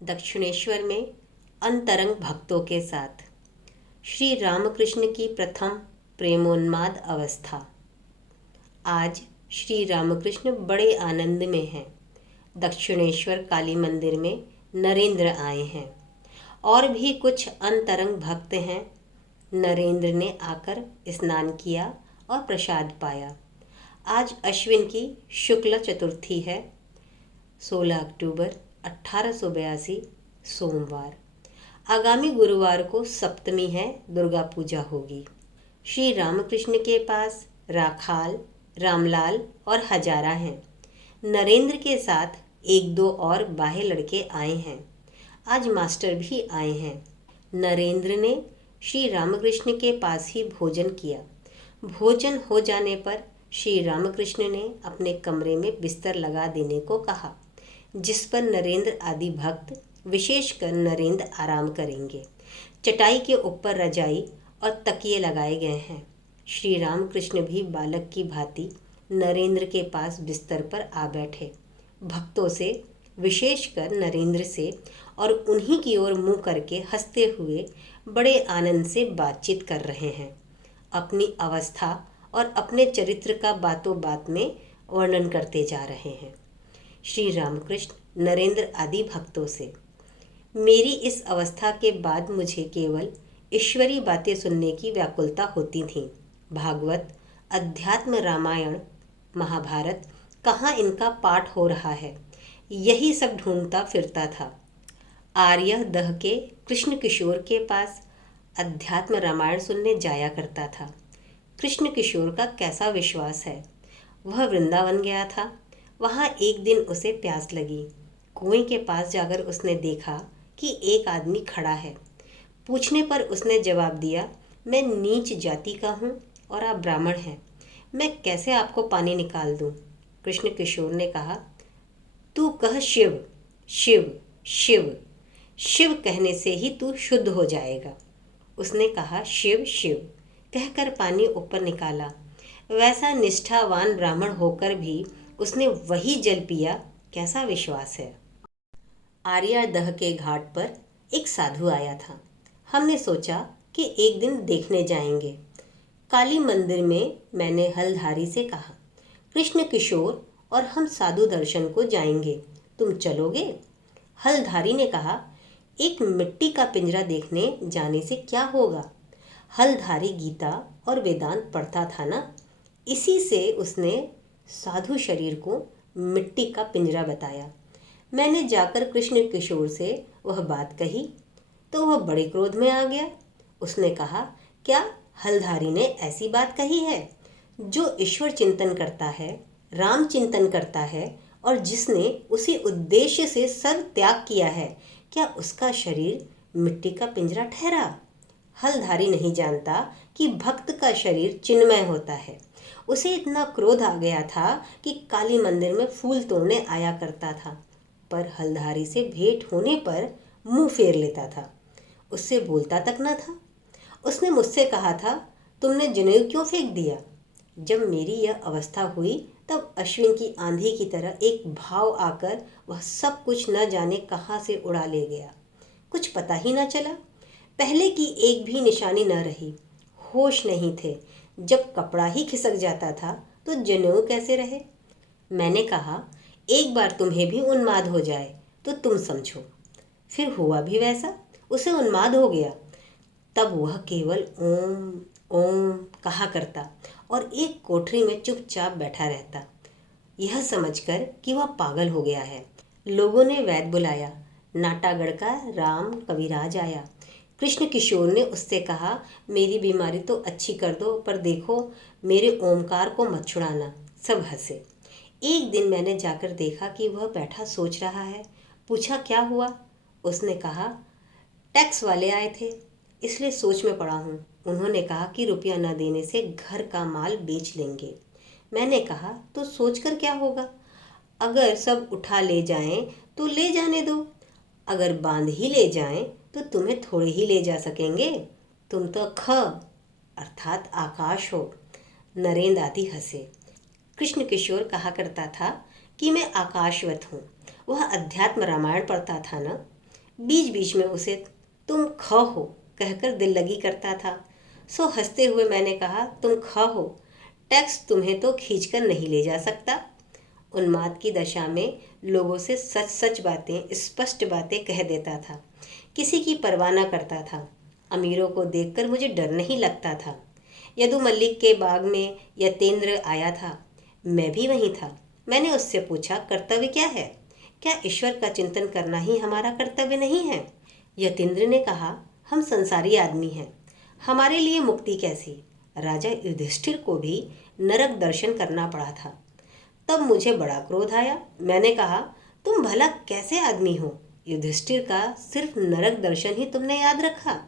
दक्षिणेश्वर में अंतरंग भक्तों के साथ श्री रामकृष्ण की प्रथम प्रेमोन्माद अवस्था। आज श्री रामकृष्ण बड़े आनंद में हैं। दक्षिणेश्वर काली मंदिर में नरेंद्र आए हैं और भी कुछ अंतरंग भक्त हैं। नरेंद्र ने आकर स्नान किया और प्रसाद पाया। आज अश्विन की शुक्ल चतुर्थी है, 16 अक्टूबर 1882 सोमवार। आगामी गुरुवार को सप्तमी है, दुर्गा पूजा होगी। श्री रामकृष्ण के पास राखाल, रामलाल और हजारा हैं। नरेंद्र के साथ एक दो और बाहे लड़के आए हैं। आज मास्टर भी आए हैं। नरेंद्र ने श्री रामकृष्ण के पास ही भोजन किया। भोजन हो जाने पर श्री रामकृष्ण ने अपने कमरे में बिस्तर लगा देने को कहा, जिस पर नरेंद्र आदि भक्त, विशेषकर नरेंद्र, आराम करेंगे। चटाई के ऊपर रजाई और तकिए लगाए गए हैं। श्री रामकृष्ण भी बालक की भांति नरेंद्र के पास बिस्तर पर आ बैठे। भक्तों से, विशेषकर नरेंद्र से, और उन्हीं की ओर मुंह करके हंसते हुए बड़े आनंद से बातचीत कर रहे हैं। अपनी अवस्था और अपने चरित्र का बातों बात में वर्णन करते जा रहे हैं। श्री रामकृष्ण नरेंद्र आदि भक्तों से, मेरी इस अवस्था के बाद मुझे केवल ईश्वरी बातें सुनने की व्याकुलता होती थी। भागवत, अध्यात्म, रामायण, महाभारत, कहाँ इनका पाठ हो रहा है, यही सब ढूंढता फिरता था। आर्य दह के कृष्ण किशोर के पास अध्यात्म रामायण सुनने जाया करता था। कृष्ण किशोर का कैसा विश्वास है। वह वृंदावन गया था। वहाँ एक दिन उसे प्यास लगी। कुएं के पास जाकर उसने देखा कि एक आदमी खड़ा है। पूछने पर उसने जवाब दिया, मैं नीच जाति का हूँ और आप ब्राह्मण हैं, मैं कैसे आपको पानी निकाल दूँ। कृष्ण किशोर ने कहा, तू कह शिव शिव शिव, शिव कहने से ही तू शुद्ध हो जाएगा। उसने कहा, शिव शिव कहकर पानी ऊपर निकाला। वैसा निष्ठावान ब्राह्मण होकर भी उसने वही जल पिया, कैसा विश्वास है। आर्यदह के घाट पर एक साधु आया था। हमने सोचा कि एक दिन देखने जाएंगे। काली मंदिर में मैंने हलधारी से कहा, कृष्ण किशोर और हम साधु दर्शन को जाएंगे, तुम चलोगे? हलधारी ने कहा, एक मिट्टी का पिंजरा देखने जाने से क्या होगा। हलधारी गीता और वेदांत पढ़ता था ना, इसी से उसने साधु शरीर को मिट्टी का पिंजरा बताया। मैंने जाकर कृष्ण किशोर से वह बात कही तो वह बड़े क्रोध में आ गया। उसने कहा, क्या हलधारी ने ऐसी बात कही है? जो ईश्वर चिंतन करता है, राम चिंतन करता है और जिसने उसी उद्देश्य से सर्व त्याग किया है, क्या उसका शरीर मिट्टी का पिंजरा ठहरा? हलधारी नहीं जानता कि भक्त का शरीर चिन्मय होता है। उसे इतना क्रोध आ गया था कि काली मंदिर में फूल तोड़ने आया करता था, पर हलधारी से भेंट होने पर मुंह फेर लेता था, उससे बोलता तक न था। उसने मुझसे कहा था, तुमने जनेऊ क्यों फेंक दिया? जब मेरी यह अवस्था हुई तब अश्विन की आंधी की तरह एक भाव आकर वह सब कुछ न जाने कहाँ से उड़ा ले गया। कुछ पता ही न चला। पहले की एक भी निशानी न रही। होश नहीं थे। जब कपड़ा ही खिसक जाता था तो जनेऊ कैसे रहे? मैंने कहा, एक बार तुम्हें भी उन्माद हो जाए तो तुम समझो। फिर हुआ भी वैसा, उसे उन्माद हो गया। तब वह केवल ओम ओम कहा करता और एक कोठरी में चुपचाप बैठा रहता, यह समझकर कि वह पागल हो गया है। लोगों ने वैद्य बुलाया। नाटागढ़ का राम कविराज आया। कृष्ण किशोर ने उससे कहा, मेरी बीमारी तो अच्छी कर दो, पर देखो मेरे ओमकार को मत छुड़ाना। सब हंसे। एक दिन मैंने जाकर देखा कि वह बैठा सोच रहा है। पूछा, क्या हुआ? उसने कहा, टैक्स वाले आए थे, इसलिए सोच में पड़ा हूँ। उन्होंने कहा कि रुपया न देने से घर का माल बेच लेंगे। मैंने कहा, तो सोचकर क्या होगा? अगर सब उठा ले जाएं तो ले जाने दो, अगर बांध ही ले जाएं तो तुम्हें थोड़े ही ले जा सकेंगे। तुम तो ख अर्थात आकाश हो। नरेंद्र आदि हंसे। कृष्ण किशोर कहा करता था कि मैं आकाशवत हूँ। वह अध्यात्म रामायण पढ़ता था ना। बीच बीच में उसे तुम ख हो कहकर दिल लगी करता था। सो हंसते हुए मैंने कहा, तुम ख हो, टैक्स तुम्हें तो खींचकर नहीं ले जा सकता। उन्माद की दशा में लोगों से सच सच बातें, स्पष्ट बातें कह देता था, किसी की परवाह न करता था। अमीरों को देखकर मुझे डर नहीं लगता था। यदु मल्लिक के बाग में यतेंद्र आया था, मैं भी वहीं था। मैंने उससे पूछा, कर्तव्य क्या है? क्या ईश्वर का चिंतन करना ही हमारा कर्तव्य नहीं है? यतेंद्र ने कहा, हम संसारी आदमी हैं, हमारे लिए मुक्ति कैसी? राजा युधिष्ठिर को भी नरक दर्शन करना पड़ा था। तब मुझे बड़ा क्रोध आया। मैंने कहा, तुम भला कैसे आदमी हो? युधिष्ठिर का सिर्फ नरक दर्शन ही तुमने याद रखा?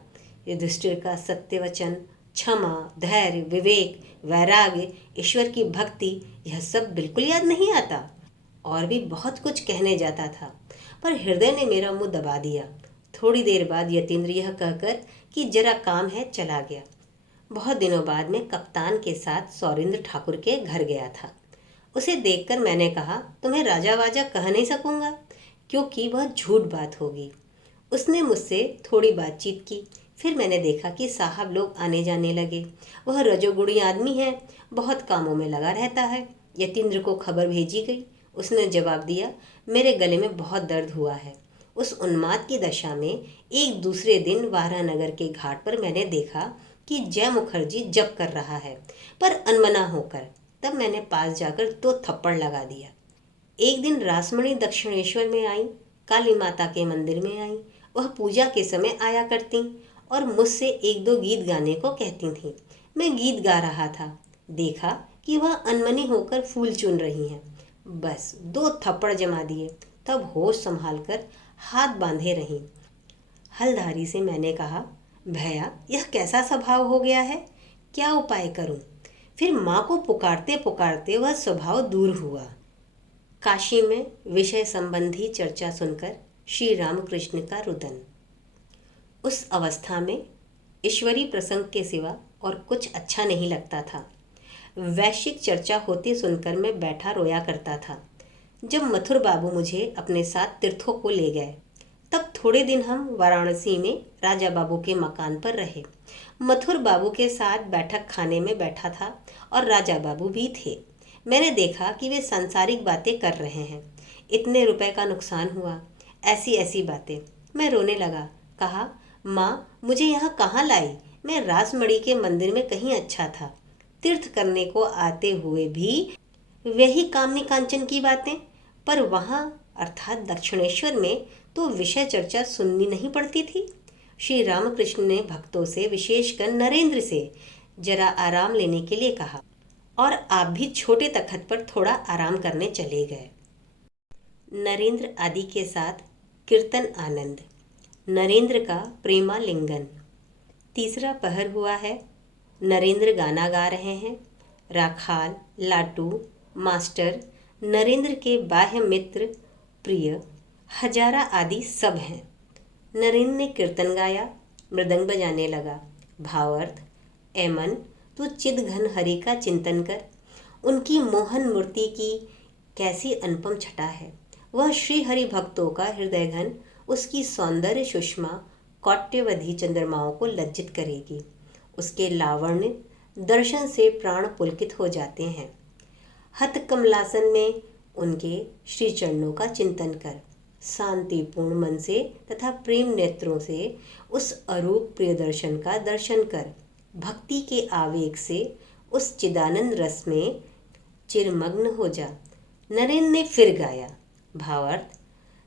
युधिष्ठिर का सत्यवचन, क्षमा, धैर्य, विवेक, वैराग्य, ईश्वर की भक्ति, यह सब बिल्कुल याद नहीं आता। और भी बहुत कुछ कहने जाता था, पर हृदय ने मेरा मुंह दबा दिया। थोड़ी देर बाद यतीन्द्र यह कहकर कि जरा काम है, चला गया। बहुत दिनों बाद मैं कप्तान के साथ सौरेंद्र ठाकुर के घर गया था। उसे देखकर मैंने कहा, तुम्हें राजा वाजा कह नहीं सकूंगा, क्योंकि वह झूठ बात होगी। उसने मुझसे थोड़ी बातचीत की। फिर मैंने देखा कि साहब लोग आने जाने लगे। वह रजोगुणी आदमी है, बहुत कामों में लगा रहता है। यतीन्द्र को खबर भेजी गई। उसने जवाब दिया, मेरे गले में बहुत दर्द हुआ है। उस उन्माद की दशा में एक दूसरे दिन वारानगर के घाट पर मैंने देखा कि जय मुखर्जी जप कर रहा है, पर अनमना होकर। तब मैंने पास जाकर 2 थप्पड़ लगा दिया। एक दिन रासमणी दक्षिणेश्वर में आई, काली माता के मंदिर में आई। वह पूजा के समय आया करती और मुझसे 1-2 गीत गाने को कहती थीं। मैं गीत गा रहा था। देखा कि वह अनमनी होकर फूल चुन रही हैं। बस 2 थप्पड़ जमा दिए। तब होश संभाल कर हाथ बांधे रहीं। हलधारी से मैंने कहा, भैया यह कैसा स्वभाव हो गया है, क्या उपाय करूं? फिर माँ को पुकारते पुकारते वह स्वभाव दूर हुआ। काशी में विषय संबंधी चर्चा सुनकर श्री रामकृष्ण का रुदन। उस अवस्था में ईश्वरी प्रसंग के सिवा और कुछ अच्छा नहीं लगता था। वैश्विक चर्चा होती सुनकर मैं बैठा रोया करता था। जब मथुर बाबू मुझे अपने साथ तीर्थों को ले गए, तब थोड़े दिन हम वाराणसी में राजा बाबू के मकान पर रहे। मथुर बाबू के साथ बैठक खाने में बैठा था और राजा बाबू भी थे। मैंने देखा कि वे सांसारिक बातें कर रहे हैं। इतने रुपए का नुकसान हुआ, ऐसी ऐसी बातें। मैं रोने लगा। कहा, माँ मुझे यहाँ कहाँ लाई? मैं रासमणी के मंदिर में कहीं अच्छा था। तीर्थ करने को आते हुए भी वही कामनी कांचन की बातें। पर वहाँ अर्थात दक्षिणेश्वर में तो विषय चर्चा सुननी नहीं पड़ती थी। श्री रामकृष्ण ने भक्तों से, विशेषकर नरेंद्र से, जरा आराम लेने के लिए कहा और आप भी छोटे तखत पर थोड़ा आराम करने चले गए। नरेंद्र आदि के साथ कीर्तन आनंद। नरेंद्र का प्रेमालिंगन। तीसरा पहर हुआ है। नरेंद्र गाना गा रहे हैं। राखाल, लाटू, मास्टर, नरेंद्र के बाह्य मित्र, प्रिय, हजारा आदि सब हैं। नरेंद्र ने कीर्तन गाया, मृदंग बजाने लगा। भावार्थ, ए मन, तू चिद घन हरि का चिंतन कर। उनकी मोहन मूर्ति की कैसी अनुपम छटा है। वह श्री हरि भक्तों का हृदय घन, उसकी सौंदर्य सुषमा कौट्यवधि चंद्रमाओं को लज्जित करेगी। उसके लावण्य दर्शन से प्राण पुलकित हो जाते हैं। हत कमलासन में उनके श्री चरणों का चिंतन कर। शांतिपूर्ण मन से तथा प्रेम नेत्रों से उस अरूप प्रिय दर्शन का दर्शन कर। भक्ति के आवेग से उस चिदानंद रस में चिरमग्न हो जा। नरेंद्र ने फिर गाया। भावार्थ,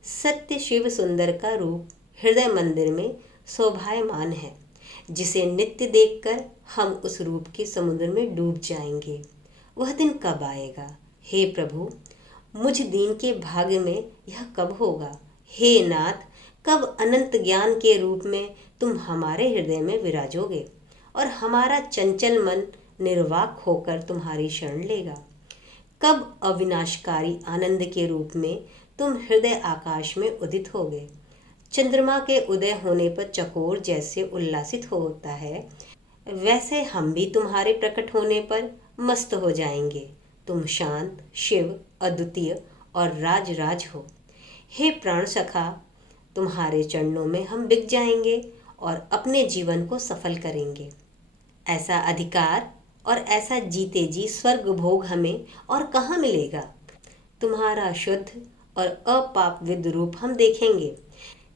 सत्य शिव सुंदर का रूप हृदय मंदिर में शोभायमान है, जिसे नित्य देखकर हम उस रूप के समुद्र में डूब जाएंगे। वह दिन कब आएगा? हे प्रभु, मुझ दीन के भाग्य में यह कब होगा? हे नाथ, कब अनंत ज्ञान के रूप में तुम हमारे हृदय में विराजोगे और हमारा चंचल मन निर्वाक होकर तुम्हारी शरण लेगा? कब अविनाशकारी आनंद के रूप में तुम हृदय आकाश में उदित होगे? चंद्रमा के उदय होने पर चकोर जैसे उल्लासित होता है, वैसे हम भी तुम्हारे प्रकट होने पर मस्त हो जाएंगे। तुम शांत, शिव, अद्वितीय और राज राज हो। हे प्राण सखा, तुम्हारे चरणों में हम बिक जाएंगे और अपने जीवन को सफल करेंगे। ऐसा अधिकार और ऐसा जीते जी स्वर्ग भोग हमें और कहाँ मिलेगा। तुम्हारा शुद्ध और अपापविद रूप हम देखेंगे।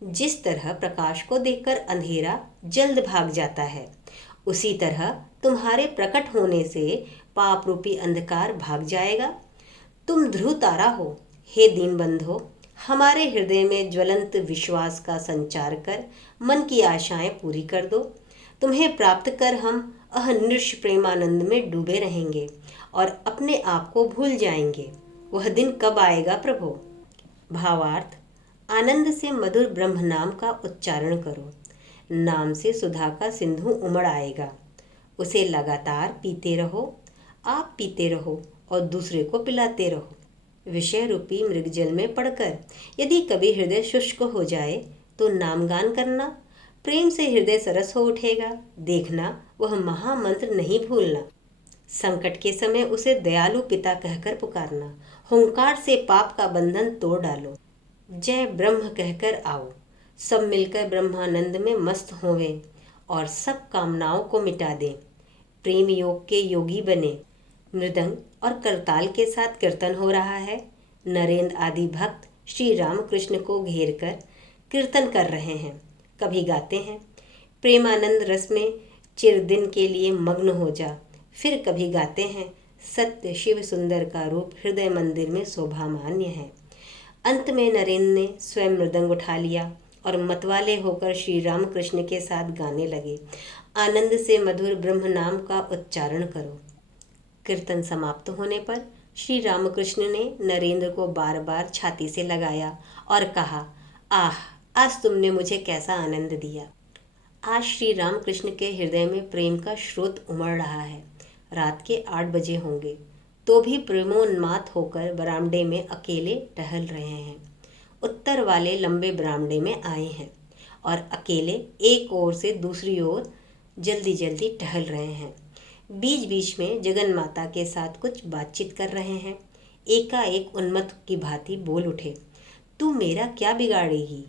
जिस तरह प्रकाश को देखकर अंधेरा जल्द भाग जाता है, उसी तरह तुम्हारे प्रकट होने से पाप रूपी अंधकार भाग जाएगा। तुम ध्रुव तारा हो, हे दीनबंधो। हमारे हृदय में ज्वलंत विश्वास का संचार कर मन की आशाएं पूरी कर दो। तुम्हें प्राप्त कर हम अहर्निश प्रेमानंद में डूबे रहेंगे और अपने आप को भूल जाएंगे। वह दिन कब आएगा प्रभु? भावार्थ: आनंद से मधुर ब्रह्म नाम का उच्चारण करो। नाम से सुधा का सिंधु उमड़ आएगा। उसे लगातार पीते रहो। आप पीते रहो और दूसरे को पिलाते रहो। विषय रूपी मृगजल में पड़कर यदि कभी हृदय शुष्क हो जाए तो नामगान करना, प्रेम से हृदय सरस हो उठेगा। देखना, वह महामंत्र नहीं भूलना। संकट के समय उसे दयालु पिता कहकर पुकारना। हुंकार से पाप का बंधन तोड़ डालो। जय ब्रह्म कहकर आओ। सब मिलकर ब्रह्मानंद में मस्त होवें और सब कामनाओं को मिटा दें। प्रेम योग के योगी बने। मृदंग और करताल के साथ कीर्तन हो रहा है। नरेंद्र आदि भक्त श्री रामकृष्ण को घेर कर कीर्तन कर रहे हैं। कभी गाते हैं, प्रेमानंद रस में चिरदिन के लिए मग्न हो जा। फिर कभी गाते हैं, सत्य शिव सुंदर का रूप हृदय मंदिर में शोभा मान्य है। अंत में नरेंद्र ने स्वयं मृदंग उठा लिया और मतवाले होकर श्री रामकृष्ण के साथ गाने लगे। आनंद से मधुर ब्रह्म नाम का उच्चारण करो। कीर्तन समाप्त होने पर श्री रामकृष्ण ने नरेंद्र को बार बार छाती से लगाया और कहा, आह, आज तुमने मुझे कैसा आनंद दिया। आज श्री रामकृष्ण के हृदय में प्रेम का स्रोत उमड़ रहा है। रात के 8 बजे होंगे तो भी प्रेमोन्माद होकर बरामदे में अकेले टहल रहे हैं। उत्तर वाले लंबे बरामदे में आए हैं और अकेले एक ओर से दूसरी ओर जल्दी जल्दी टहल रहे हैं। बीच बीच में जगन माता के साथ कुछ बातचीत कर रहे हैं। एकाएक उन्मत्त की भांति बोल उठे, तू मेरा क्या बिगाड़ेगी?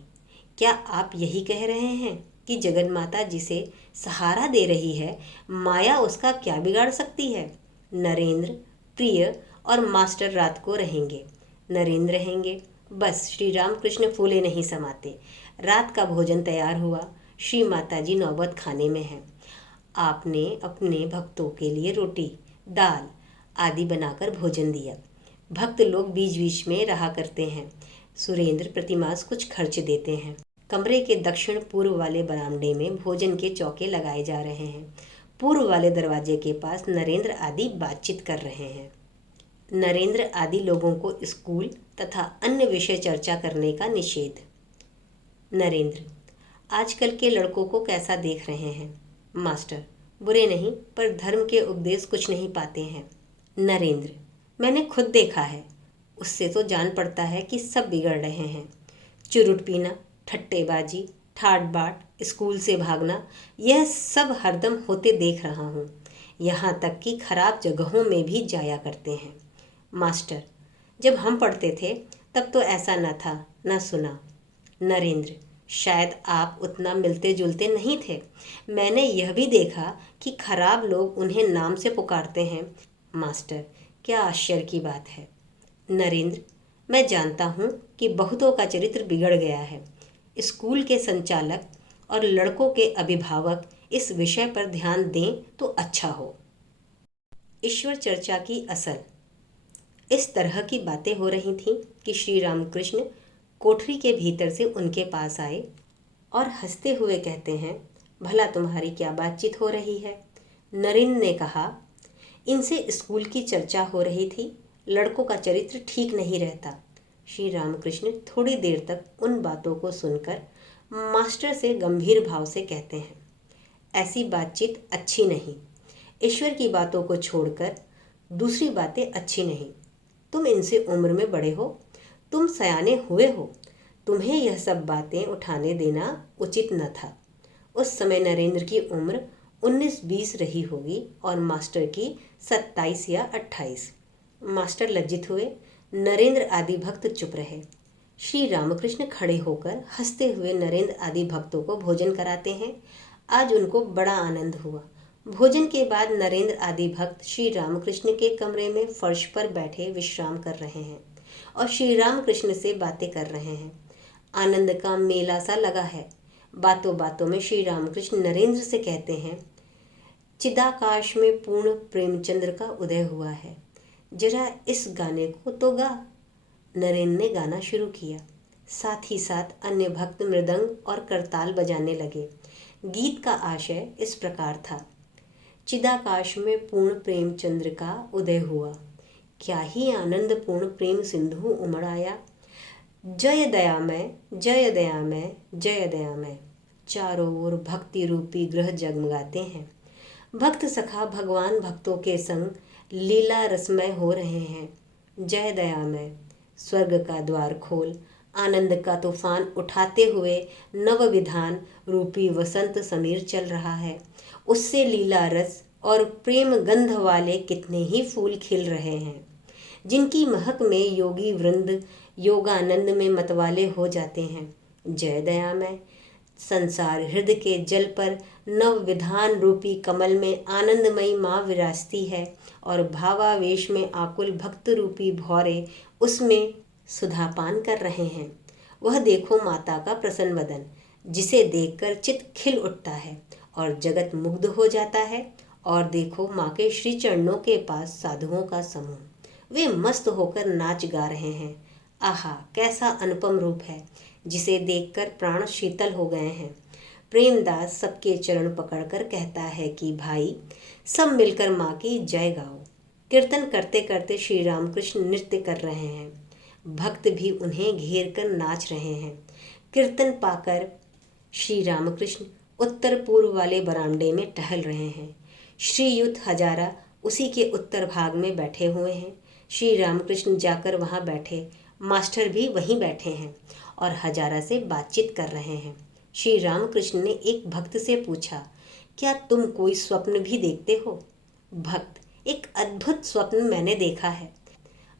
क्या आप यही कह रहे हैं कि जगन माता जिसे सहारा दे रही है, माया उसका क्या बिगाड़ सकती है? नरेंद्र, प्रिय और मास्टर रात को रहेंगे। नरेंद्र रहेंगे। बस श्री रामकृष्ण फूले नहीं समाते। रात का भोजन तैयार हुआ। श्री माताजी नौबत खाने में हैं। आपने अपने भक्तों के लिए रोटी, दाल आदि बनाकर भोजन दिया। भक्त लोग बीच बीच में रहा करते हैं। सुरेंद्र प्रतिमास कुछ खर्च देते हैं। कमरे के दक्षिण पूर्व वाले बरामदे में भोजन के चौके लगाए जा रहे हैं। पूर्व वाले दरवाजे के पास नरेंद्र आदि बातचीत कर रहे हैं। नरेंद्र आदि लोगों को स्कूल तथा अन्य विषय चर्चा करने का निषेध। नरेंद्र, आजकल के लड़कों को कैसा देख रहे हैं? मास्टर, बुरे नहीं, पर धर्म के उपदेश कुछ नहीं पाते हैं। नरेंद्र, मैंने खुद देखा है। उससे तो जान पड़ता है कि सब बिगड़ रहे हैं। चुरुट पीना, ठट्टेबाजी, ठाट बाट, स्कूल से भागना, यह सब हरदम होते देख रहा हूँ। यहाँ तक कि खराब जगहों में भी जाया करते हैं। मास्टर, जब हम पढ़ते थे तब तो ऐसा न था, न सुना। नरेंद्र, शायद आप उतना मिलते जुलते नहीं थे। मैंने यह भी देखा कि खराब लोग उन्हें नाम से पुकारते हैं। मास्टर, क्या आश्चर्य की बात है। नरेंद्र, मैं जानता हूँ कि बहुतों का चरित्र बिगड़ गया है। स्कूल के संचालक और लड़कों के अभिभावक इस विषय पर ध्यान दें तो अच्छा हो। ईश्वर चर्चा की असल। इस तरह की बातें हो रही थीं कि श्री रामकृष्ण कोठरी के भीतर से उनके पास आए और हंसते हुए कहते हैं, भला तुम्हारी क्या बातचीत हो रही है? नरेंद्र ने कहा, इनसे स्कूल की चर्चा हो रही थी। लड़कों का चरित्र ठीक नहीं रहता। श्री रामकृष्ण थोड़ी देर तक उन बातों को सुनकर मास्टर से गंभीर भाव से कहते हैं, ऐसी बातचीत अच्छी नहीं। ईश्वर की बातों को छोड़कर दूसरी बातें अच्छी नहीं। तुम इनसे उम्र में बड़े हो, तुम सयाने हुए हो, तुम्हें यह सब बातें उठाने देना उचित न था। उस समय नरेंद्र की उम्र 19-20 रही होगी और मास्टर की 27 या 28। मास्टर लज्जित हुए। नरेंद्र आदि भक्त चुप रहे। श्री रामकृष्ण खड़े होकर हंसते हुए नरेंद्र आदि भक्तों को भोजन कराते हैं। आज उनको बड़ा आनंद हुआ। भोजन के बाद नरेंद्र आदि भक्त श्री रामकृष्ण के कमरे में फर्श पर बैठे विश्राम कर रहे हैं और श्री रामकृष्ण से बातें कर रहे हैं। आनंद का मेला सा लगा है। बातों बातों में श्री रामकृष्ण नरेंद्र से कहते हैं, चिदाकाश में पूर्ण प्रेमचंद्र का उदय हुआ है, जरा इस गाने को तो गा। नरेंद्र ने गाना शुरू किया। साथ ही साथ अन्य भक्त मृदंग और करताल बजाने लगे। गीत का आशय इस प्रकार था, चिदाकाश में पूर्ण प्रेमचंद्र का उदय हुआ, क्या ही आनंद पूर्ण प्रेम सिंधु उमड़ आया। जय दयामय जय दयामय जय दयामय, चारों ओर भक्ति रूपी ग्रह जगमगाते हैं। भक्त सखा भगवान भक्तों के संग लीला रसमय हो रहे हैं। जय दयामय, स्वर्ग का द्वार खोल, आनंद का तूफान उठाते हुए नव विधान रूपी वसंत समीर चल रहा है। उससे लीला रस और प्रेम गंध वाले कितने ही फूल खिल रहे हैं, जिनकी महक में योगी वृंद योगानंद में मतवाले हो जाते हैं। जय दयामय, संसार हृदय के जल पर नव विधान रूपी कमल में आनंदमयी माँ विराजती है और भावावेश में आकुल भक्त रूपी भौरे उसमें सुधापान कर रहे हैं। वह देखो माता का प्रसन्न वदन, जिसे देखकर चित्त खिल उठता है और जगत मुग्ध हो जाता है। और देखो माँ के श्री चरणों के पास साधुओं का समूह, वे मस्त होकर नाच गा रहे हैं। आहा, कैसा अनुपम रूप है, जिसे देखकर प्राण शीतल हो गए हैं। प्रेमदास सबके चरण पकड़कर कहता है कि भाई सब मिलकर माँ की जय गाओ। कीर्तन करते करते श्री रामकृष्ण नृत्य कर रहे हैं। भक्त भी उन्हें घेर कर नाच रहे हैं। कीर्तन पाकर श्री रामकृष्ण उत्तर पूर्व वाले बरामदे में टहल रहे हैं। श्रीयुत हजारा उसी के उत्तर भाग में बैठे हुए हैं। श्री रामकृष्ण जाकर वहाँ बैठे। मास्टर भी वहीं बैठे हैं और हजारा से बातचीत कर रहे हैं। श्री रामकृष्ण ने एक भक्त से पूछा, क्या तुम कोई स्वप्न भी देखते हो? भक्त, एक अद्भुत स्वप्न मैंने देखा है।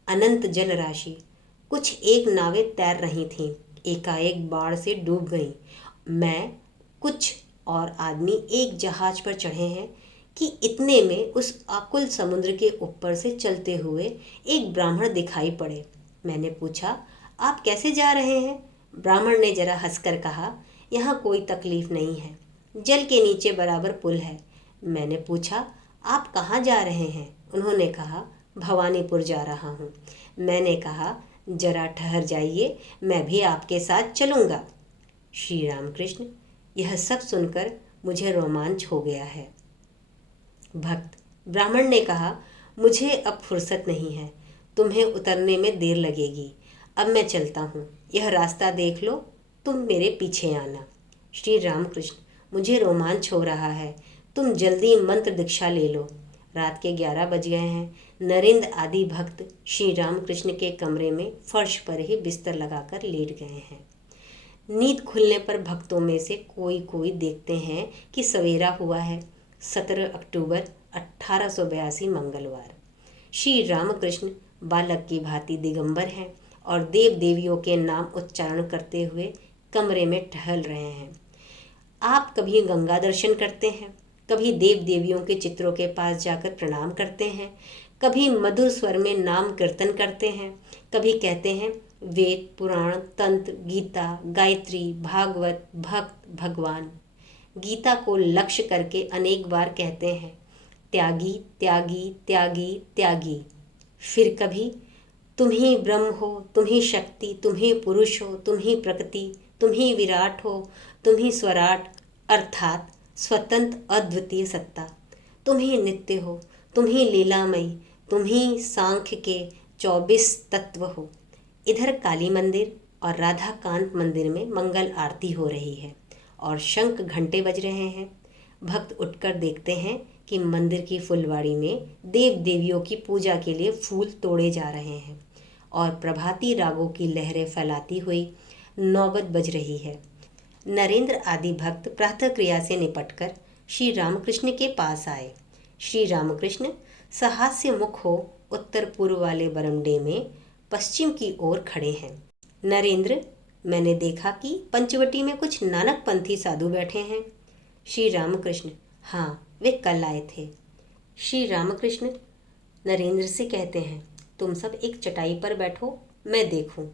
अनंत जल राशि, कुछ एक नावें तैर रही थीं, एकाएक बाढ़ से डूब गईं। मैं, कुछ और आदमी एक जहाज पर चढ़े हैं कि इतने में उस आकुल समुद्र के ऊपर से चलते हुए एक ब्राह्मण दिखाई पड़े। मैंने पूछा, आप कैसे जा रहे हैं? ब्राह्मण ने जरा हंसकर कहा, यहाँ कोई तकलीफ नहीं है, जल के नीचे बराबर पुल है। मैंने पूछा, आप कहाँ जा रहे हैं? उन्होंने कहा, भवानीपुर जा रहा हूँ। मैंने कहा, जरा ठहर जाइए, मैं भी आपके साथ चलूँगा। श्री रामकृष्ण, यह सब सुनकर मुझे रोमांच हो गया है। भक्त, ब्राह्मण ने कहा, मुझे अब फुर्सत नहीं है, तुम्हें उतरने में देर लगेगी, अब मैं चलता हूँ। यह रास्ता देख लो, तुम मेरे पीछे आना। श्री रामकृष्ण, मुझे रोमांच हो रहा है, तुम जल्दी मंत्र दीक्षा ले लो। रात के 11 बज गए हैं। नरेंद्र आदि भक्त श्री रामकृष्ण के कमरे में फर्श पर ही बिस्तर लगाकर लेट गए हैं। नींद खुलने पर भक्तों में से कोई कोई देखते हैं कि सवेरा हुआ है। 17 अक्टूबर 1882 मंगलवार। श्री रामकृष्ण बालक की भांति दिगंबर हैं और देव देवियों के नाम उच्चारण करते हुए कमरे में टहल रहे हैं। आप कभी गंगा दर्शन करते हैं, कभी देव देवियों के चित्रों के पास जाकर प्रणाम करते हैं, कभी मधुर स्वर में नाम कीर्तन करते हैं, कभी कहते हैं वेद, पुराण, तंत्र, गीता, गायत्री, भागवत, भक्त, भगवान। गीता को लक्ष्य करके अनेक बार कहते हैं, त्यागी त्यागी त्यागी त्यागी। फिर कभी तुम ही ब्रह्म हो, तुम ही शक्ति, तुम ही पुरुष हो, तुम ही प्रकृति, तुम ही विराट हो, तुम ही स्वराट अर्थात स्वतंत्र अद्वितीय सत्ता, तुम ही नित्य हो, तुम ही लीलामयी, तुम ही सांख्य के 24 तत्व हो। इधर काली मंदिर और राधा कांत मंदिर में मंगल आरती हो रही है और शंख घंटे बज रहे हैं। भक्त उठकर देखते हैं कि मंदिर की फुलवाड़ी में देव देवियों की पूजा के लिए फूल तोड़े जा रहे हैं और प्रभाती रागों की लहरें फैलाती हुई नौबत बज रही है। नरेंद्र आदि भक्त प्रातः क्रिया से निपटकर श्री रामकृष्ण के पास आए। श्री रामकृष्ण सहास्य मुख हो उत्तर पूर्व वाले बरमडे में पश्चिम की ओर खड़े हैं। नरेंद्र, मैंने देखा कि पंचवटी में कुछ नानकपंथी साधु बैठे हैं। श्री रामकृष्ण, हाँ, वे कल आए थे। श्री रामकृष्ण नरेंद्र से कहते हैं, तुम सब एक चटाई पर बैठो, मैं देखूं।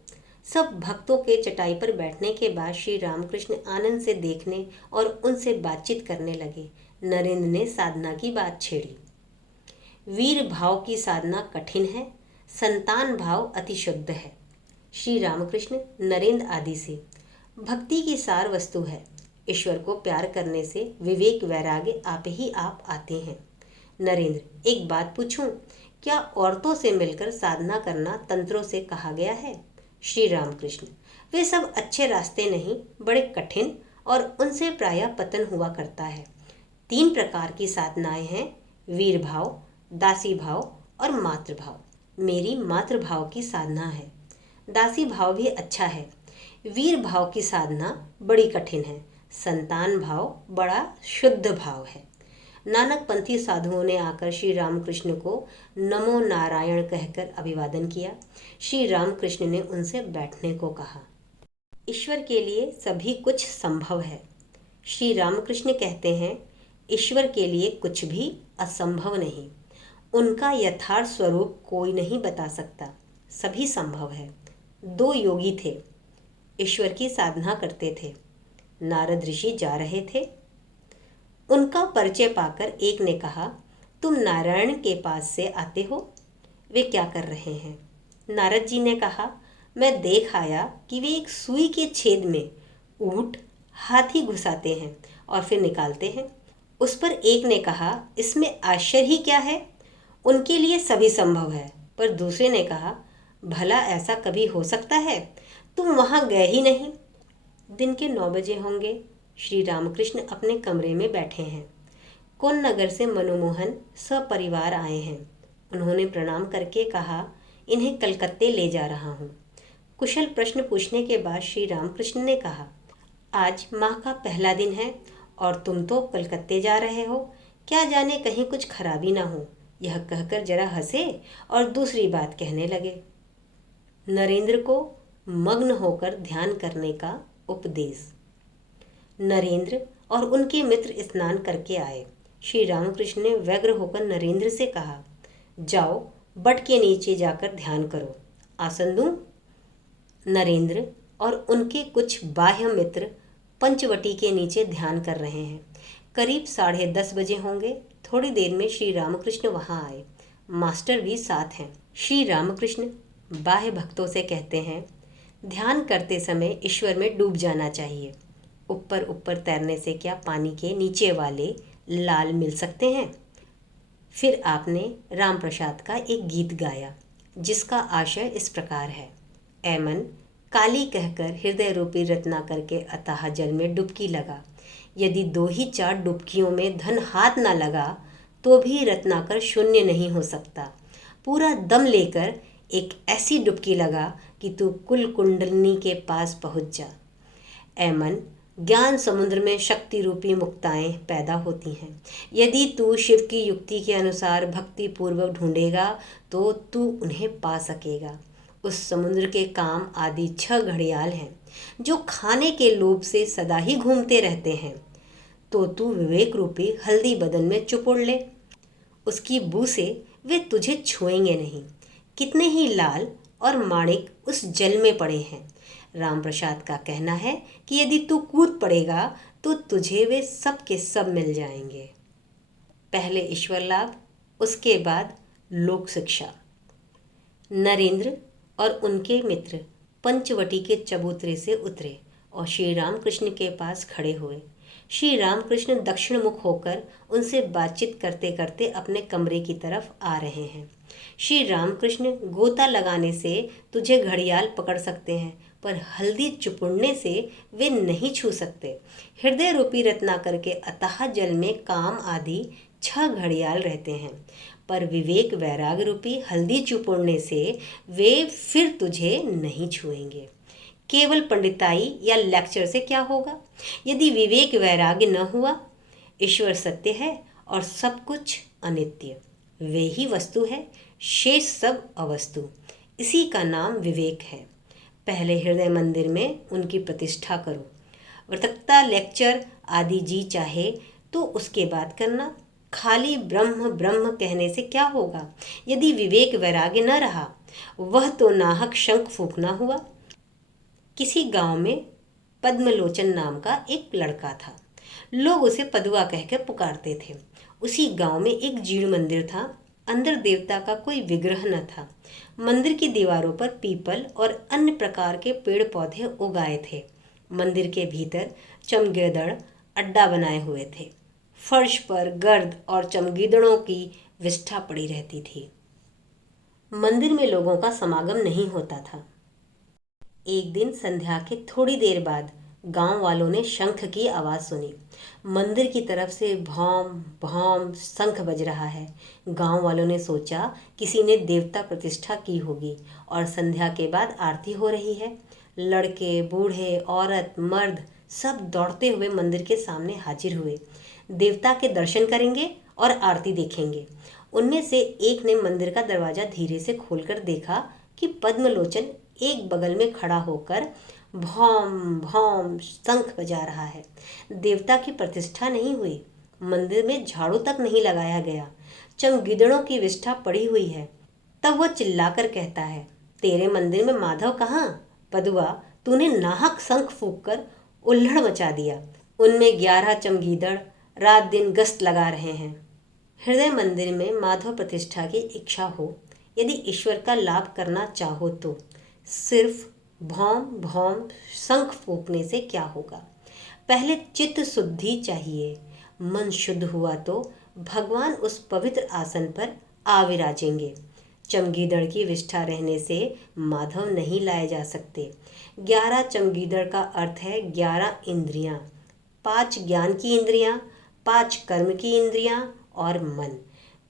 सब भक्तों के चटाई पर बैठने के बाद श्री रामकृष्ण आनंद से देखने और उनसे बातचीत करने लगे। नरेंद्र ने साधना की बात छेड़ी। वीर भाव की साधना कठिन है, संतान भाव अति शुद्ध है। श्री रामकृष्ण नरेंद्र आदि से, भक्ति की सार वस्तु है। ईश्वर को प्यार करने से विवेक वैराग्य आप ही आप आते हैं। नरेंद्र, एक बात पूछूं, क्या औरतों से मिलकर साधना करना तंत्रों से कहा गया है? श्री रामकृष्ण, वे सब अच्छे रास्ते नहीं, बड़े कठिन, और उनसे प्रायः पतन हुआ करता है। 3 प्रकार की साधनाएं हैं, वीर भाव, दासी भाव और मातृभाव। मेरी मातृभाव की साधना है। दासी भाव भी अच्छा है। वीर भाव की साधना बड़ी कठिन है। संतान भाव बड़ा शुद्ध भाव है। नानकपंथी साधुओं ने आकर श्री रामकृष्ण को नमो नारायण कहकर अभिवादन किया। श्री रामकृष्ण ने उनसे बैठने को कहा। ईश्वर के लिए सभी कुछ संभव है। श्री रामकृष्ण कहते हैं, ईश्वर के लिए कुछ भी असंभव नहीं। उनका यथार्थ स्वरूप कोई नहीं बता सकता, सभी संभव है। 2 योगी थे, ईश्वर की साधना करते थे। नारद ऋषि जा रहे थे। उनका परिचय पाकर एक ने कहा, तुम नारायण के पास से आते हो, वे क्या कर रहे हैं? नारद जी ने कहा, मैं देख आया कि वे एक सुई के छेद में ऊंट हाथी घुसाते हैं और फिर निकालते हैं। उस पर एक ने कहा, इसमें आश्चर्य ही क्या है, उनके लिए सभी संभव है। पर दूसरे ने कहा, भला ऐसा कभी हो सकता है, तुम वहां गए ही नहीं। दिन के 9 बजे होंगे। श्री रामकृष्ण अपने कमरे में बैठे हैं। कौन नगर से मनमोहन सपरिवार आए हैं। उन्होंने प्रणाम करके कहा, इन्हें कलकत्ते ले जा रहा हूँ। कुशल प्रश्न पूछने के बाद श्री रामकृष्ण ने कहा, आज माह का पहला दिन है और तुम तो कलकत्ते जा रहे हो, क्या जाने कहीं कुछ खराबी ना हो। यह कहकर जरा हंसे और दूसरी बात कहने लगे। नरेंद्र को मग्न होकर ध्यान करने का उपदेश। नरेंद्र और उनके मित्र स्नान करके आए। श्री रामकृष्ण ने व्यग्र होकर नरेंद्र से कहा, जाओ बट के नीचे जाकर ध्यान करो, आसन दूं? नरेंद्र और उनके कुछ बाह्य मित्र पंचवटी के नीचे ध्यान कर रहे हैं। करीब 10:30 बजे होंगे। थोड़ी देर में श्री रामकृष्ण वहां आए। मास्टर भी साथ हैं। श्री रामकृष्ण बाह्य भक्तों से कहते हैं, ध्यान करते समय ईश्वर में डूब जाना चाहिए। ऊपर ऊपर तैरने से क्या पानी के नीचे वाले लाल मिल सकते हैं? फिर आपने राम प्रसाद का एक गीत गाया जिसका आशय इस प्रकार है, ऐ मन काली कहकर हृदय रूपी रत्नाकर के अथाह जल में डुबकी लगा। यदि 2 ही 4 डुबकियों में धन हाथ ना लगा तो भी रत्नाकर शून्य नहीं हो सकता। पूरा दम लेकर एक ऐसी डुबकी लगा कि तू कुल कुंडलनी के पास पहुंच जा। ऐ मन, ज्ञान समुद्र में शक्ति रूपी मुक्ताएं पैदा होती हैं। यदि तू शिव की युक्ति के अनुसार भक्ति पूर्वक ढूंढेगा तो तू उन्हें पा सकेगा। उस समुद्र के काम आदि 6 घड़ियाल हैं जो खाने के लोभ से सदा ही घूमते रहते हैं। तो तू विवेक रूपी हल्दी बदन में चुपुड़ ले, उसकी बू से वे तुझे छुएंगे नहीं। कितने ही लाल और माणिक उस जल में पड़े हैं। राम प्रसाद का कहना है कि यदि तू कूद पड़ेगा तो तुझे वे सब के सब मिल जाएंगे। पहले ईश्वर लाभ, उसके बाद लोक शिक्षा। नरेंद्र और उनके मित्र पंचवटी के चबूतरे से उतरे और श्री रामकृष्ण के पास खड़े हुए। श्री रामकृष्ण दक्षिण मुख होकर उनसे बातचीत करते करते अपने कमरे की तरफ आ रहे हैं। श्री रामकृष्ण, गोता लगाने से तुझे घड़ियाल पकड़ सकते हैं पर हल्दी चुपुड़ने से वे नहीं छू सकते। हृदय रूपी रत्नाकर के अथाह जल में काम आदि 6 घड़ियाल रहते हैं पर विवेक वैराग रूपी हल्दी चुपुड़ने से वे फिर तुझे नहीं छुएंगे। केवल पंडिताई या लेक्चर से क्या होगा यदि विवेक वैराग्य न हुआ। ईश्वर सत्य है और सब कुछ अनित्य, वे ही वस्तु है, शेष सब अवस्तु। इसी का नाम विवेक है। पहले हृदय मंदिर में उनकी प्रतिष्ठा करो। वक्तृता, लेक्चर आदि जी चाहे तो उसके बाद करना। खाली ब्रह्म ब्रह्म कहने से क्या होगा यदि विवेक वैराग्य न रहा? वह तो नाहक शंख फूंकना हुआ। किसी गांव में पद्मलोचन नाम का एक लड़का था। लोग उसे पदुआ कहकर पुकारते थे। उसी गांव में एक जीर्ण मंदिर था। अंदर देवता का कोई विग्रह न था। मंदिर की दीवारों पर पीपल और अन्य प्रकार के पेड़ पौधे उगाए थे। मंदिर के भीतर चमगीदड़ अड्डा बनाए हुए थे। फर्श पर गर्द और चमगीदड़ों की विष्ठा पड़ी रहती थी। मंदिर में लोगों का समागम नहीं होता था। एक दिन संध्या के थोड़ी देर बाद गांव वालों ने शंख की आवाज़ सुनी। मंदिर की तरफ से भौम भौम शंख बज रहा है। गांव वालों ने सोचा किसी ने देवता प्रतिष्ठा की होगी और संध्या के बाद आरती हो रही है। लड़के, बूढ़े, औरत, मर्द सब दौड़ते हुए मंदिर के सामने हाजिर हुए। देवता के दर्शन करेंगे और आरती देखेंगे। उनमें से एक ने मंदिर का दरवाज़ा धीरे से खोलकर देखा कि पद्मलोचन एक बगल में खड़ा होकर भौम भौम शंख बजा रहा है। देवता की प्रतिष्ठा नहीं हुई। मंदिर में झाड़ू तक नहीं लगाया गया। चमगीदड़ों की विष्ठा पड़ी हुई है। तब वह चिल्लाकर कहता है, तेरे मंदिर में माधव कहाँ? पदुआ, तूने नाहक शंख फूंककर उल्हड़ मचा दिया। उनमें 11 चमगीदड़ रात दिन गश्त लगा रहे हैं। हृदय मंदिर में माधव प्रतिष्ठा की इच्छा हो, यदि ईश्वर का लाभ करना चाहो तो सिर्फ भौम भौम शंख फूंकने से क्या होगा? पहले चित्त शुद्धि चाहिए। मन शुद्ध हुआ तो भगवान उस पवित्र आसन पर आ विराजेंगे। चमगीदड़ की विष्ठा रहने से माधव नहीं लाए जा सकते। 11 चमगीदड़ का अर्थ है 11 इंद्रियां, 5 ज्ञान की इंद्रियां, 5 कर्म की इंद्रियां और मन।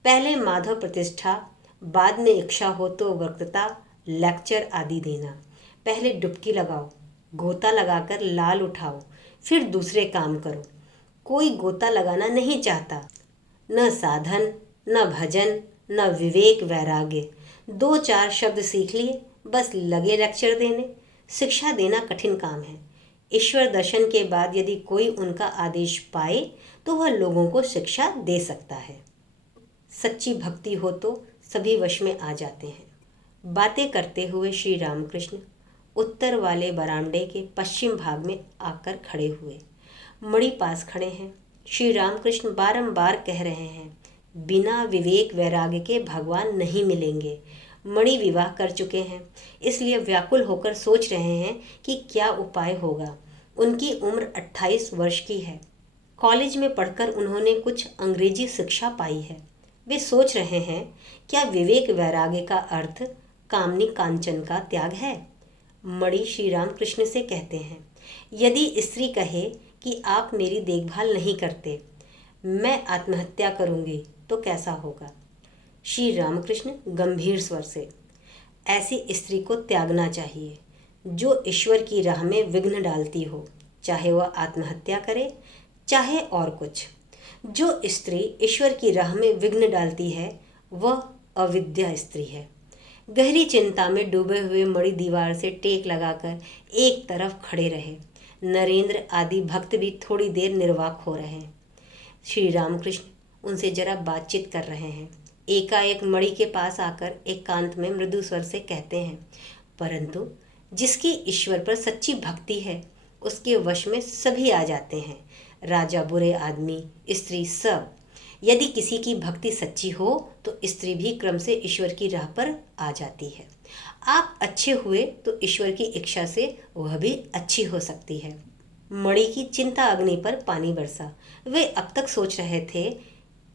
पहले माधव प्रतिष्ठा, बाद में इच्छा हो तो वक्तृता, लेक्चर आदि देना। पहले डुबकी लगाओ, गोता लगाकर लाल उठाओ, फिर दूसरे काम करो। कोई गोता लगाना नहीं चाहता। न साधन, न भजन, न विवेक वैराग्य। 2-4 शब्द सीख लिए, बस लगे लेक्चर देने। शिक्षा देना कठिन काम है। ईश्वर दर्शन के बाद यदि कोई उनका आदेश पाए तो वह लोगों को शिक्षा दे सकता है। सच्ची भक्ति हो तो सभी वश में आ जाते हैं। बातें करते हुए श्री रामकृष्ण उत्तर वाले बरामदे के पश्चिम भाग में आकर खड़े हुए। मणि पास खड़े हैं। श्री रामकृष्ण बारंबार कह रहे हैं, बिना विवेक वैराग्य के भगवान नहीं मिलेंगे। मणि विवाह कर चुके हैं, इसलिए व्याकुल होकर सोच रहे हैं कि क्या उपाय होगा। उनकी उम्र 28 वर्ष की है। कॉलेज में पढ़कर उन्होंने कुछ अंग्रेजी शिक्षा पाई है। वे सोच रहे हैं, क्या विवेक वैराग्य का अर्थ कामनी कांचन का त्याग है? मणि श्री रामकृष्ण से कहते हैं, यदि स्त्री कहे कि आप मेरी देखभाल नहीं करते, मैं आत्महत्या करूंगी तो कैसा होगा? श्री रामकृष्ण गंभीर स्वर से, ऐसी स्त्री को त्यागना चाहिए जो ईश्वर की राह में विघ्न डालती हो, चाहे वह आत्महत्या करे चाहे और कुछ। जो स्त्री ईश्वर की राह में विघ्न डालती है वह अविद्या स्त्री है। गहरी चिंता में डूबे हुए मणि दीवार से टेक लगाकर एक तरफ खड़े रहे। नरेंद्र आदि भक्त भी थोड़ी देर निर्वाक हो रहे। श्री रामकृष्ण उनसे जरा बातचीत कर रहे हैं। एकाएक मणि के पास आकर एकांत में मृदु स्वर से कहते हैं, परंतु जिसकी ईश्वर पर सच्ची भक्ति है उसके वश में सभी आ जाते हैं, राजा, बुरे आदमी, स्त्री, सब। यदि किसी की भक्ति सच्ची हो तो स्त्री भी क्रम से ईश्वर की राह पर आ जाती है। आप अच्छे हुए तो ईश्वर की इच्छा से वह भी अच्छी हो सकती है। मणि की चिंता अग्नि पर पानी बरसा। वे अब तक सोच रहे थे,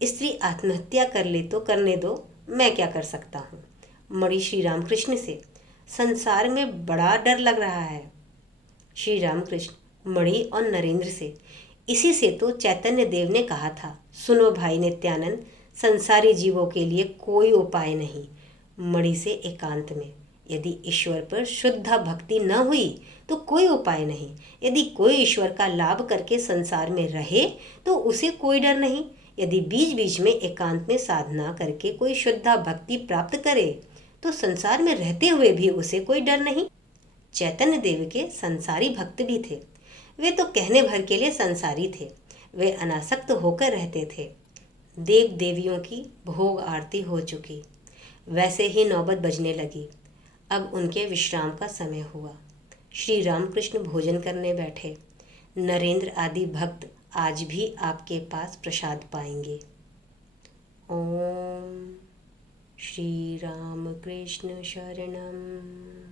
स्त्री आत्महत्या कर ले तो करने दो, मैं क्या कर सकता हूँ। मणि श्री रामकृष्ण से, संसार में बड़ा डर लग रहा है। श्री रामकृष्ण मणि और नरेंद्र से, इसी से तो चैतन्य देव ने कहा था, सुनो भाई नित्यानंद, संसारी जीवों के लिए कोई उपाय नहीं। मणि से एकांत में, यदि ईश्वर पर शुद्ध भक्ति न हुई तो कोई उपाय नहीं। यदि कोई ईश्वर का लाभ करके संसार में रहे तो उसे कोई डर नहीं। यदि बीच बीच में एकांत में साधना करके कोई शुद्ध भक्ति प्राप्त करे तो संसार में रहते हुए भी उसे कोई डर नहीं। चैतन्य देव के संसारी भक्त भी थे। वे तो कहने भर के लिए संसारी थे। वे अनासक्त होकर रहते थे। देव देवियों की भोग आरती हो चुकी, वैसे ही नौबत बजने लगी। अब उनके विश्राम का समय हुआ। श्री रामकृष्ण भोजन करने बैठे। नरेंद्र आदि भक्त आज भी आपके पास प्रसाद पाएंगे। ओम श्री राम कृष्ण शरणम।